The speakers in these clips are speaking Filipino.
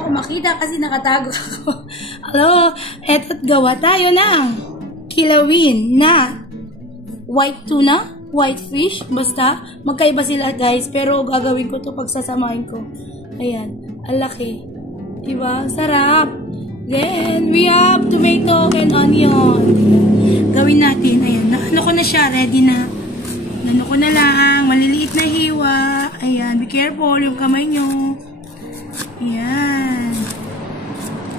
ako makita kasi nakatago ako. Hello, eto't gawa tayo ng kilawin na white tuna, white fish, basta magkaiba sila guys, pero gagawin ko to pagsasamahin ko. Ayan, ang laki. Diba? Sarap. Then, we have tomato and onion. Gawin natin. Ayan, ano ko na siya, ready na. Ano ko na lang, maliliit na hiwa. Ayan, be careful yung kamay nyo. Ayan.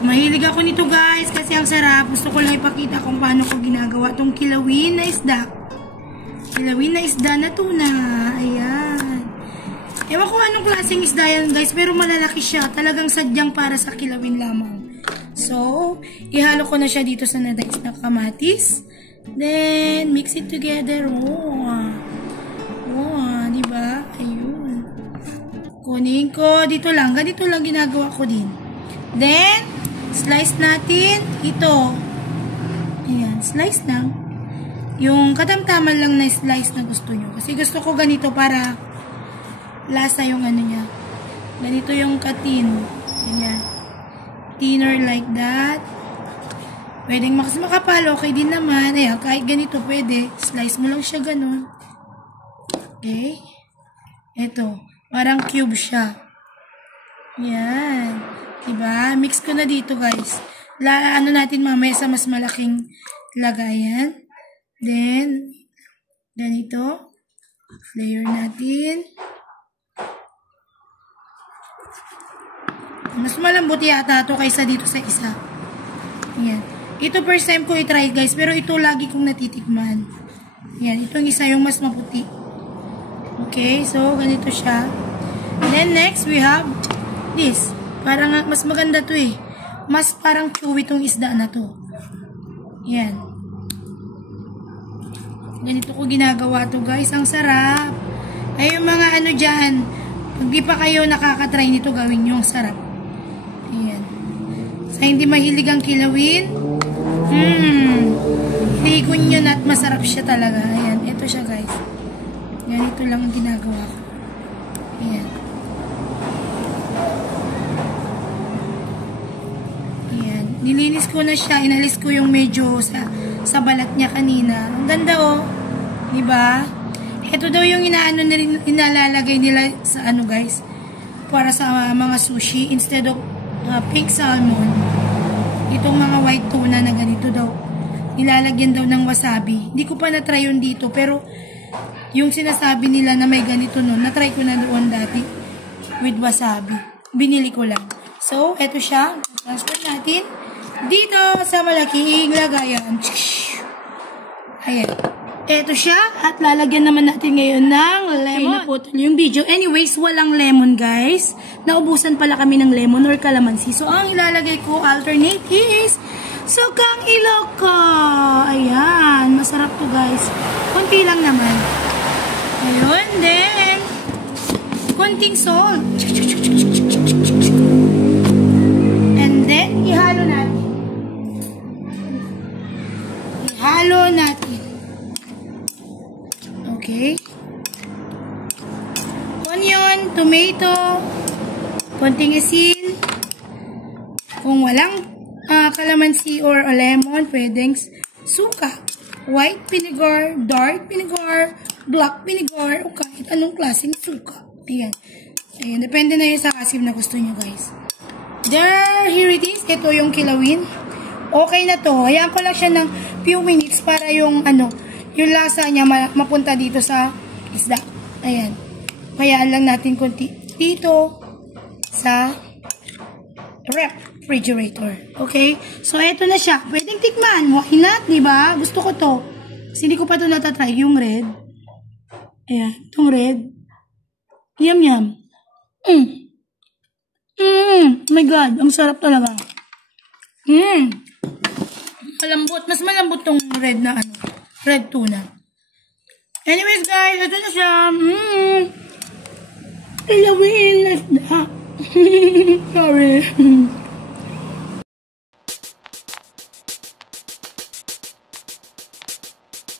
Mahilig ako nito guys kasi ang sarap. Gusto ko lang ipakita kung paano ko ginagawa itong kilawin na isda. Kilawin na isda na tuna. Ayan. Ewan ko anong klaseng isda yan guys, pero malalaki siya. Talagang sadyang para sa kilawin lamang. So, ihalo ko na siya dito sa na-dice na kamatis. Then, mix it together. Wow, diba? Ayun. Kunin ko. Dito lang. Ganito lang ginagawa ko din. Then, slice natin ito. Ayan, slice lang. Yung katamtaman lang na slice na gusto nyo. Kasi gusto ko ganito para lasa yung ano niya. Ganito yung katin. Ayan. Thinner like that. Pwedeng mas makapal. Okay din naman. Ayan, kahit ganito pwede. Slice mo lang siya ganun. Okay. Ito. Parang cube siya. Ayan. Diba? Mix ko na dito guys. Ano natin mamaya sa mas malaking lagayan. Then, ganito. Layer natin. Mas malambot yata ito kaysa dito sa isa. Ayan. Ito first time ko i-try guys. Pero ito lagi kong natitikman. Ayan. Itong isa yung mas maputi. Okay. So, ganito siya. And then next, we have this. Parang mas maganda to eh. Mas parang chewy itong isda na to. Ayan. Ganito ko ginagawa to guys. Ang sarap. Ay yung mga ano dyan. Pag di pa kayo nakakatry nito, gawin nyo. Ang sarap. Ayan. Sa hindi mahilig ang kilawin, ligon nyo na at masarap siya talaga. Ayan. Ito siya guys. Ganito lang ang ginagawa ko. Ayan. Ayan. Nilinis ko na siya. Inalis ko yung medyo sa balat niya kanina. Ang ganda oh. Diba? Ito daw yung inalalagay nila sa ano guys. Para sa mga sushi. Instead of pink salmon. Itong mga white tuna na ganito daw. Nilalagyan daw ng wasabi. Hindi ko pa na-try yun dito. Pero yung sinasabi nila na may ganito nun. Na-try ko na doon dati. With wasabi. Binili ko lang. So, eto siya. Transfer natin. Dito sa malaking lagayan. Ayan. Eto siya. At lalagyan naman natin ngayon ng lemon. Naputol yung video. Anyways, walang lemon guys. Naubusan pala kami ng lemon or calamansi. So, ang ilalagay ko alternate is sukang Ilocos. Ayan. Masarap to guys. Kunti lang naman. Ayun. Then, kunting salt. And then, ihalo natin. Ihalo natin. Okay. Onion, tomato, konting asin. Kung walang calamansi or lemon, pwedeng suka. White vinegar, dark vinegar, black vinegar, o kahit anong klaseng suka. Ayan. Ayan. Depende na yun sa asim na gusto nyo guys. There, here it is. Ito yung kilawin. Okay na to. Hayaan ko lang siya ng few minutes para yung yung lasa niya mapunta dito sa isda. Ayan. Hayaan lang natin konti dito sa refrigerator. Okay? So, eto na siya. Pwedeng tikman. Why not? Diba? Gusto ko to. Kasi hindi ko pa ito natatry. Yung red. Ayan. Itong red. Yum, yum. Oh my God. Ang sarap talaga. Malambot. Mas malambot tong red na red tuna. Anyways guys, ito na siya. Ilawin na. Sorry.